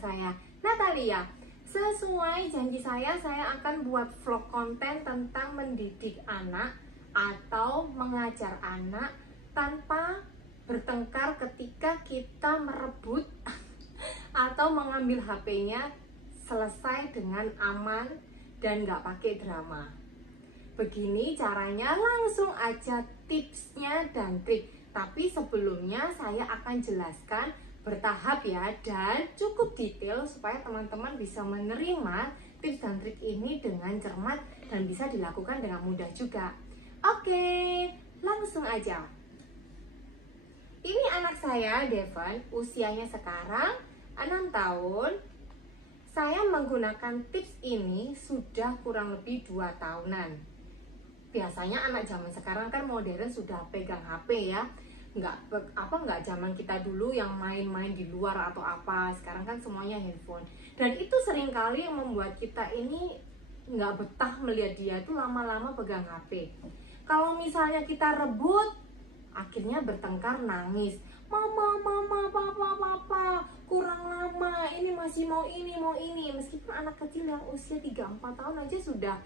saya, Natalia. Sesuai janji saya akan buat vlog konten tentang mendidik anak atau mengajar anak tanpa bertengkar ketika kita merebut atau mengambil HP-nya, selesai dengan aman dan nggak pakai drama. Begini caranya, langsung aja tipsnya dan trik. Tapi sebelumnya saya akan jelaskan bertahap ya, dan cukup detail supaya teman-teman bisa menerima tips dan trik ini dengan cermat dan bisa dilakukan dengan mudah juga. Oke, langsung aja. Ini anak saya, Devon, usianya sekarang 6 tahun. Saya menggunakan tips ini sudah kurang lebih 2 tahunan. Biasanya anak zaman sekarang kan modern, sudah pegang HP ya. Nggak zaman kita dulu yang main-main di luar atau apa. Sekarang kan semuanya handphone, dan itu seringkali yang membuat kita ini nggak betah melihat dia itu lama-lama pegang HP. Kalau misalnya kita rebut, akhirnya bertengkar, nangis, mama, papa, kurang lama, ini masih mau ini. Meskipun anak kecil yang usia 3-4 tahun aja sudah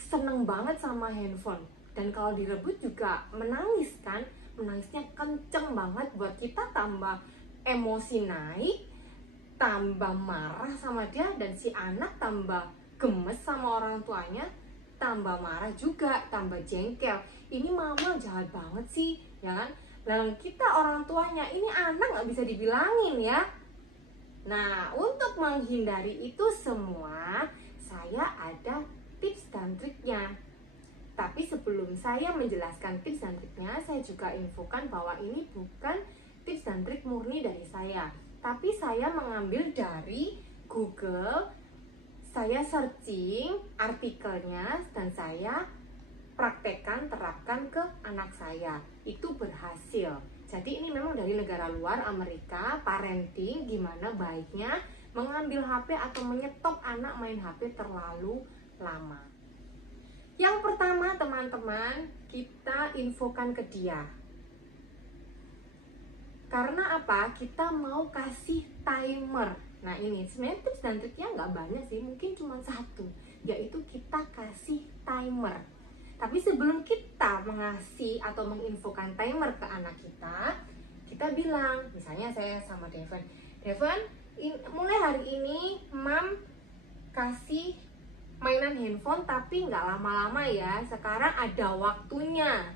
seneng banget sama handphone. Dan kalau direbut juga menangis kan, menangisnya kenceng banget, buat kita tambah emosi naik, tambah marah sama dia, dan si anak tambah gemes sama orang tuanya, tambah marah juga, tambah jengkel. Ini mama jahat banget sih, ya kan? Dan kita orang tuanya, ini anak nggak bisa dibilangin ya. Nah, untuk menghindari itu semua, saya ada tips dan triknya. Tapi sebelum saya menjelaskan tips dan triknya, saya juga infokan bahwa ini bukan tips dan trik murni dari saya, tapi saya mengambil dari Google, saya searching artikelnya, dan saya praktekkan, terapkan ke anak saya. Itu berhasil. Jadi ini memang dari negara luar, Amerika, parenting, gimana baiknya mengambil HP atau menyetop anak main HP terlalu lama. Yang pertama teman-teman, kita infokan ke dia. Karena apa? Kita mau kasih timer. Nah ini sebenarnya tips dan triknya nggak banyak sih, mungkin cuma satu, yaitu kita kasih timer. Tapi sebelum kita mengasih atau menginfokan timer ke anak kita bilang, misalnya saya sama Devon, mulai hari ini Mam kasih mainan handphone, tapi nggak lama-lama ya, sekarang ada waktunya.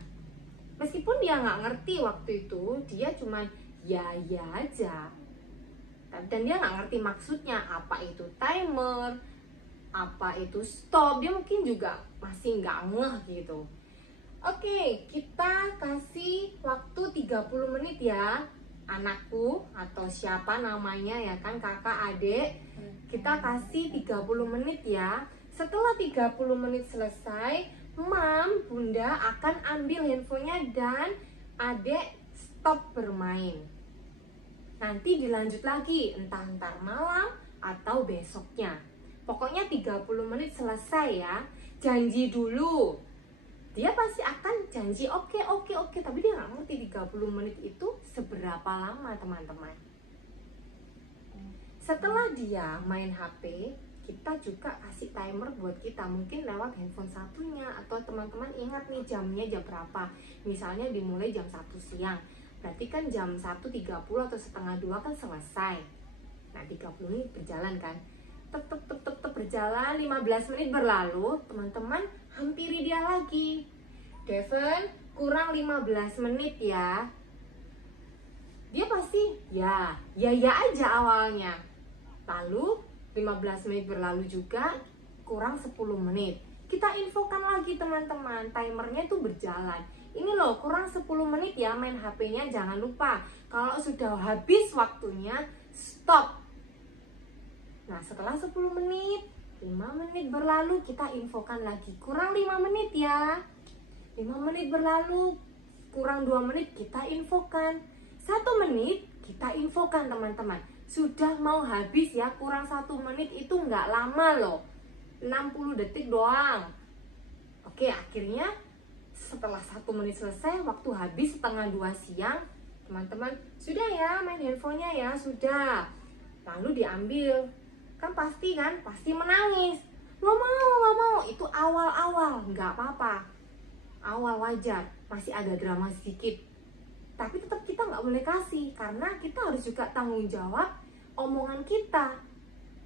Meskipun dia nggak ngerti waktu itu, dia cuman ya aja, dan dia nggak ngerti maksudnya apa itu timer, apa itu stop, dia mungkin juga masih nggak ngeh gitu. Oke, kita kasih waktu 30 menit ya, anakku atau siapa namanya ya kan, kakak, adik, kita kasih 30 menit ya. Setelah 30 menit selesai, Mam, Bunda akan ambil handphonenya dan adik stop bermain. Nanti dilanjut lagi, entah ntar malam atau besoknya. Pokoknya 30 menit selesai ya. Janji dulu. Dia pasti akan janji oke, tapi dia nggak ngerti 30 menit itu seberapa lama teman-teman. Setelah dia main HP, kita juga kasih timer buat kita, mungkin lewat handphone satunya, atau teman-teman ingat nih jamnya jam berapa. Misalnya dimulai jam 1 siang, berarti kan jam 1.30 atau setengah 2 kan selesai. Nah 30 menit berjalan kan, tetep berjalan, 15 menit berlalu, teman-teman hampiri dia lagi. Devon, kurang 15 menit ya. Dia pasti ya aja awalnya. Lalu 15 menit berlalu juga, kurang 10 menit. Kita infokan lagi teman-teman, timernya itu berjalan. Ini loh, kurang 10 menit ya main HP-nya, jangan lupa. Kalau sudah habis waktunya, stop. Nah setelah 10 menit, 5 menit berlalu, kita infokan lagi, kurang 5 menit ya. 5 menit berlalu, kurang 2 menit, kita infokan. 1 menit, kita infokan teman-teman. Sudah mau habis ya, kurang 1 menit itu nggak lama loh, 60 detik doang. Oke, akhirnya setelah 1 menit selesai, waktu habis setengah 2 siang, teman-teman sudah ya main handphonenya ya, sudah. lalu diambil, kan pasti menangis, nggak mau, itu awal-awal, nggak apa-apa, awal wajar, masih ada drama sedikit, tapi tetap kita nggak boleh kasih, karena kita harus juga tanggung jawab omongan kita.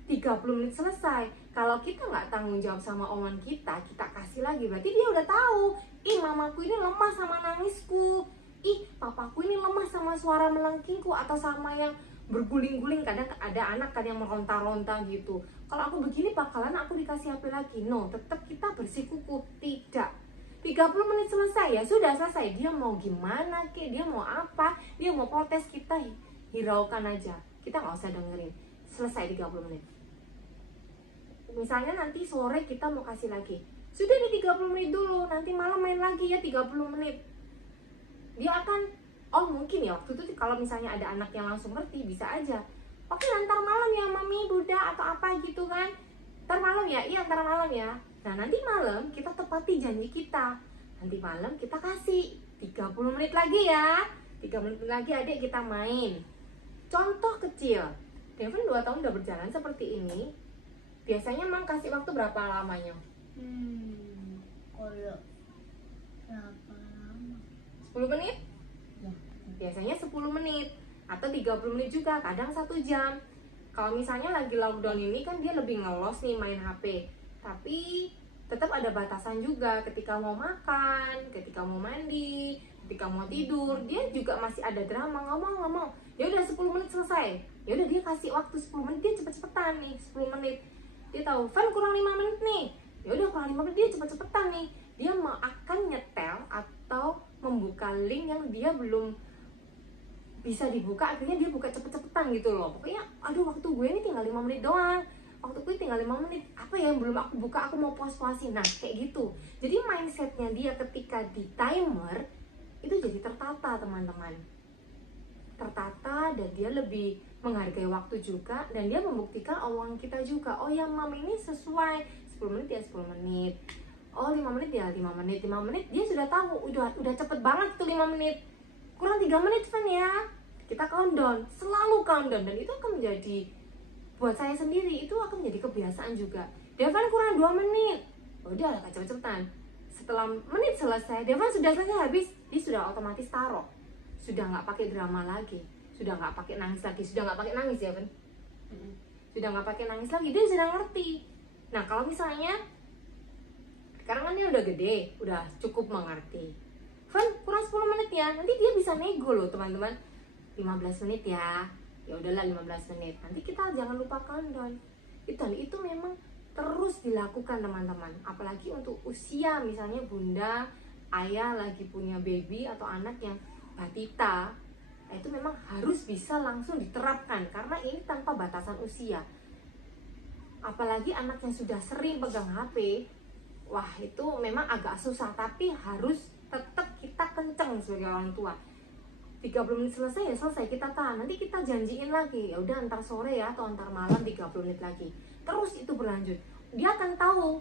30 menit selesai, kalau kita nggak tanggung jawab sama omongan kita kasih lagi, berarti dia udah tahu, ih mamaku ini lemah sama nangisku, ih papaku ini lemah sama suara melengkingku, atau sama yang berguling-guling. Kadang ada anak yang meronta-ronta gitu, kalau aku begini bakalan aku dikasih HP lagi. No, tetap kita bersikukuh, tidak. 30 menit selesai, ya sudah selesai. Dia mau gimana kek, dia mau apa, dia mau protes, kita hiraukan aja, kita nggak usah dengerin. Selesai 30 menit. Misalnya nanti sore kita mau kasih lagi, sudah di 30 menit dulu, nanti malam main lagi ya 30 menit. Dia akan, oh mungkin ya waktu itu kalau misalnya ada anak yang langsung ngerti, bisa aja, oke antar malam ya mami, bunda, atau apa gitu kan, ntar malam ya, iya antar malam ya. Nah nanti malam kita tepati janji kita, nanti malam kita kasih 30 menit lagi ya, 3 menit lagi adik kita main. Contoh kecil, Devin 2 tahun udah berjalan seperti ini. Biasanya Mam kasih waktu berapa lamanya? Kalau berapa lama? 10 menit? Ya. Biasanya 10 menit atau 30 menit juga, kadang 1 jam. Kalau misalnya lagi lockdown ini kan dia lebih ngelos nih main HP. Tapi tetap ada batasan juga, ketika mau makan, ketika mau mandi, ketika mau tidur, dia juga masih ada drama, nggak mau. Ya udah 10 menit selesai. Ya udah dia kasih waktu 10 menit, dia cepet-cepetan nih 10 menit. Dia tahu, Van kurang 5 menit nih. Ya udah kurang 5 menit, dia cepet-cepetan nih. Dia akan nyetel atau membuka link yang dia belum bisa dibuka, akhirnya dia buka cepet-cepetan gitu loh. Pokoknya aduh waktu gue ini tinggal 5 menit doang, waktu gue tinggal 5 menit, apa ya yang belum aku buka, aku mau puas-puasin. Nah kayak gitu. Jadi mindsetnya dia ketika di timer itu jadi tertata teman-teman, tertata, dan dia lebih menghargai waktu juga, dan dia membuktikan omongan kita juga. Oh ya mam, ini sesuai 10 menit ya 10 menit, oh 5 menit ya 5 menit, 5 menit dia sudah tahu, udah cepet banget tuh 5 menit. Kurang 3 menit Van ya, kita countdown, selalu countdown, dan itu akan menjadi, buat saya sendiri itu akan menjadi kebiasaan juga. Devan kurang 2 menit, udah lah cepet-cepetan. Setelah menit selesai, Devan sudah selesai habis, dia sudah otomatis taruh, sudah nggak pakai drama lagi, sudah nggak pakai nangis lagi, sudah nggak pakai nangis ya Van, sudah nggak pakai nangis lagi, dia sudah ngerti. Nah kalau misalnya sekarang kan dia udah gede, udah cukup mengerti, Van kurang 10 menit ya, nanti dia bisa nego loh teman-teman, 15 menit ya, ya udahlah 15 menit, nanti kita jangan lupa countdown. Itu memang terus dilakukan teman-teman, apalagi untuk usia misalnya bunda, ayah lagi punya baby atau anak yang batita, itu memang harus bisa langsung diterapkan, karena ini tanpa batasan usia. Apalagi anak yang sudah sering pegang HP, wah itu memang agak susah, tapi harus tetap kita kenceng sebagai orang tua. 30 menit selesai ya selesai, kita tahan, nanti kita janjiin lagi, ya udah antar sore ya atau antar malam 30 menit lagi. Terus itu berlanjut, dia akan tahu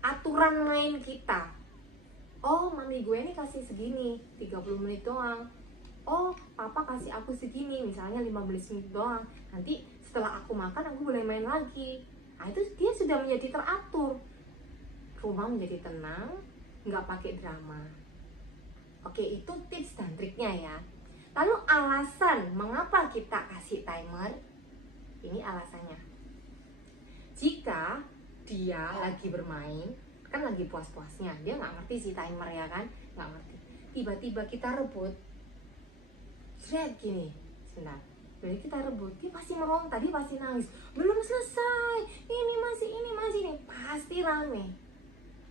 aturan main kita. Oh mami gue ini kasih segini 30 menit doang, oh papa kasih aku segini misalnya 15 menit doang, nanti setelah aku makan aku boleh main lagi. Nah itu dia sudah menjadi teratur, rumah menjadi tenang, nggak pakai drama. Oke, itu tips dan triknya ya. Lalu alasan mengapa kita kasih timer, ini alasannya. Jika dia lagi bermain, kan lagi puas-puasnya, dia nggak ngerti sih timer ya kan, nggak ngerti. Tiba-tiba kita rebut, shred gini, sebentar. Jadi kita rebut, dia pasti meronta, dia pasti nangis, belum selesai, ini masih, pasti rame.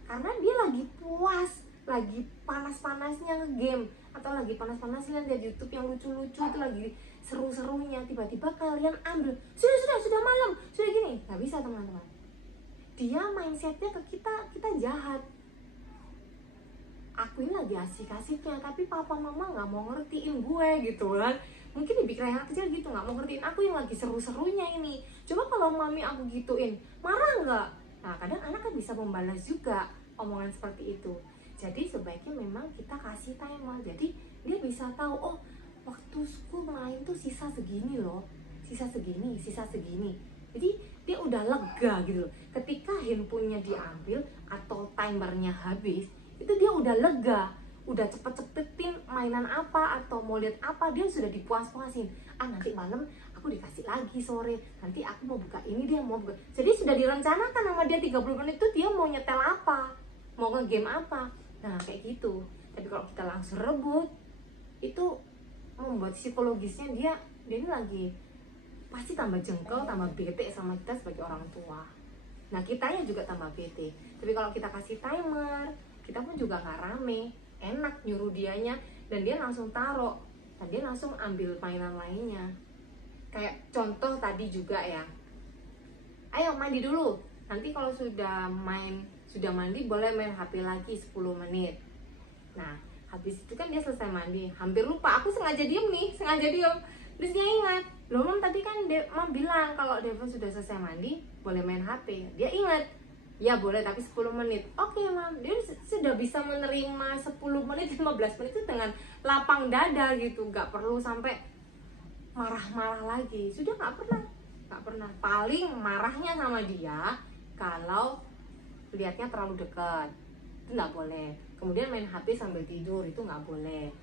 Karena dia lagi puas, lagi panas-panasnya nge-game, atau lagi panas-panasnya lihat YouTube yang lucu-lucu, itu lagi seru-serunya, tiba-tiba kalian ambil, sudah malam, sudah gini, nggak bisa teman-teman. Dia mindsetnya ke kita jahat. Aku ini lagi asik-asiknya, tapi papa mama nggak mau ngertiin gue gitu kan. Mungkin di pikiran anak kecil gitu, nggak mau ngertiin aku yang lagi seru-serunya ini. Coba kalau mami aku gituin, marah nggak? Nah kadang anak kan bisa membalas juga omongan seperti itu. Jadi sebaiknya memang kita kasih timer, jadi dia bisa tahu, oh waktu school main tuh sisa segini loh, sisa segini. Jadi dia udah lega gitu loh. Ketika handphonenya diambil atau timernya habis, itu dia udah lega, udah cepet-cepetin mainan apa atau mau lihat apa, dia sudah dipuas-puasin. Nanti malam aku dikasih lagi sore, nanti aku mau buka ini, dia mau buka. Jadi sudah direncanakan sama dia 30 menit itu dia mau nyetel apa, mau nge-game apa. Nah kayak gitu. Tapi kalau kita langsung rebut, itu membuat psikologisnya dia ini lagi pasti tambah jengkel, tambah bete sama kita sebagai orang tua. Nah kitanya juga tambah bete. Tapi kalau kita kasih timer, kita pun juga nggak rame, enak nyuruh dianya, dan dia langsung taruh, dan dia langsung ambil mainan lainnya. Kayak contoh tadi juga ya, ayo mandi dulu, nanti kalau sudah mandi boleh main HP lagi 10 menit. Nah habis itu kan dia selesai mandi, hampir lupa, aku sengaja diem, terus dia ingat, loh Mam tadi kan Mam bilang kalau Deva sudah selesai mandi boleh main HP. Dia ingat, ya boleh tapi 10 menit. Oke Mam, dia sudah bisa menerima 10 menit, 15 menit itu dengan lapang dada gitu, gak perlu sampai marah-marah lagi. Sudah gak pernah. Paling marahnya sama dia kalau lihatnya terlalu dekat, itu gak boleh. Kemudian main HP sambil tidur, itu gak boleh.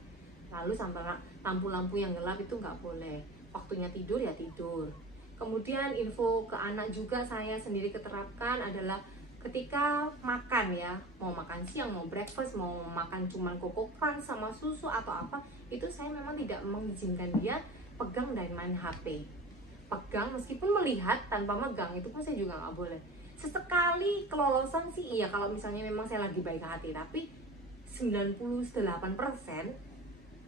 Lalu sampai lampu-lampu yang gelap itu nggak boleh. Waktunya tidur ya tidur. Kemudian info ke anak juga saya sendiri keterapkan adalah ketika makan ya, mau makan siang, mau breakfast, mau makan cuman Koko Crunch sama susu atau apa, itu saya memang tidak mengizinkan dia pegang dan main HP. Pegang meskipun melihat, tanpa megang itu pun saya juga nggak boleh. Sesekali kelolosan sih iya, kalau misalnya memang saya lagi baik hati, tapi 98%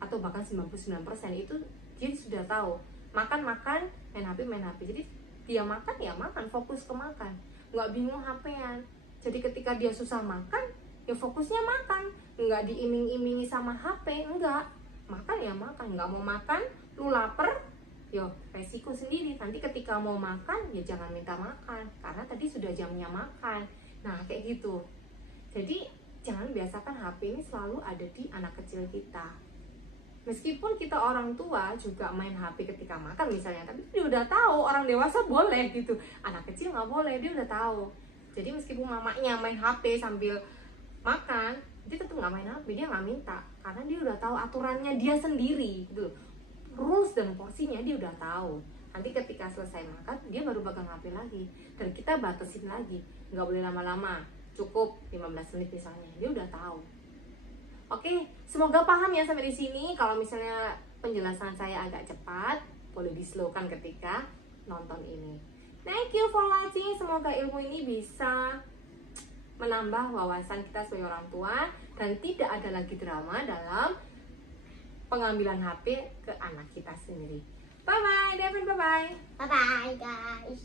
atau bahkan 99% itu dia sudah tahu, makan main HP. Jadi dia makan ya makan, fokus ke makan, nggak bingung HP-an. Jadi ketika dia susah makan ya fokusnya makan, nggak diiming-imingi sama HP, enggak, makan ya makan. Nggak mau makan, lu lapar, yo resiko sendiri. Nanti ketika mau makan ya jangan minta makan karena tadi sudah jamnya makan. Nah kayak gitu. Jadi jangan biasakan HP ini selalu ada di anak kecil kita. Meskipun kita orang tua juga main HP ketika makan misalnya, tapi dia udah tahu orang dewasa boleh gitu, anak kecil nggak boleh, dia udah tahu. Jadi meskipun mamanya main HP sambil makan, dia tetap nggak main HP, dia nggak minta, karena dia udah tahu aturannya dia sendiri gitu, rules dan porsinya dia udah tahu. Nanti ketika selesai makan dia baru pegang HP lagi, dan kita batasin lagi, nggak boleh lama-lama, cukup 15 menit misalnya, dia udah tahu. Oke, semoga paham ya sampai di sini. Kalau misalnya penjelasan saya agak cepat, boleh di-slowkan ketika nonton ini. Thank you for watching. Semoga ilmu ini bisa menambah wawasan kita sebagai orang tua dan tidak ada lagi drama dalam pengambilan HP ke anak kita sendiri. Bye bye, Devin, bye bye. Bye bye guys.